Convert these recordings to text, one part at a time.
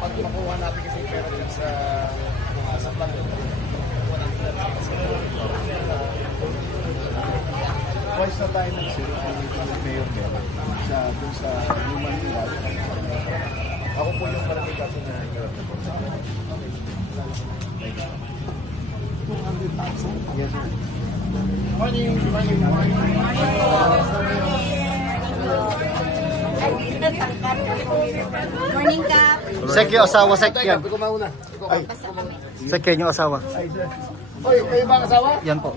pag makuha natin kasi pera din sa plan ko. Twice na tayo ng mayor dun sa Human Rights. Ako po yung malaki kaso na yes, sir. Morning. Morning ka. Sek yung asawa, sek yan. Ikaw mauna. Ay, Sek yan yung asawa. sir. Oy, kayo ba ang asawa? Yan po.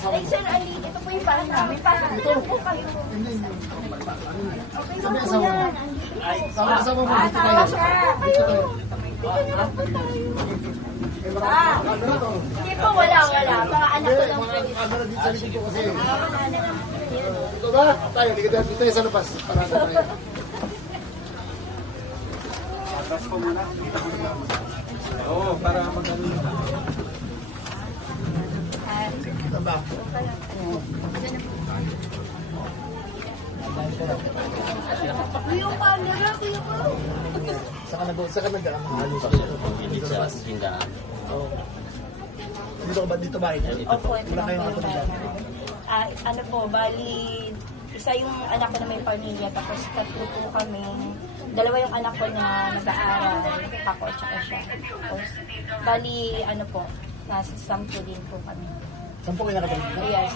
Ay, sir, Ali, ito po yung parang namin. Parang ito po kayo. Okay, Sabi po asawa mo. yan. Sama mo dito Tawa tayo. siya. Dito tayo. Dito na lang po tayo. Hindi po, wala. Mga anak ko lang po. Camera dito sa likod ko kasi. Ito ba? Tayo, dito tayo sa labas. Para tayo. Atras ko muna. Oo, para magano. Kita ba? Kuya yung camera, kuya po. Saka nag-aamal. Oo. Dito ba? Opo, ito Wala lang kayong po. matulog. Ano po, bali, isa yung anak ko na may pamilya, tapos tatlo po kami. Dalawa yung anak ko na nag-aaral, ako at saka siya. Tapos, bali, ano po, nasa 10 din po kami. 10 kayo nakapagod. Yes.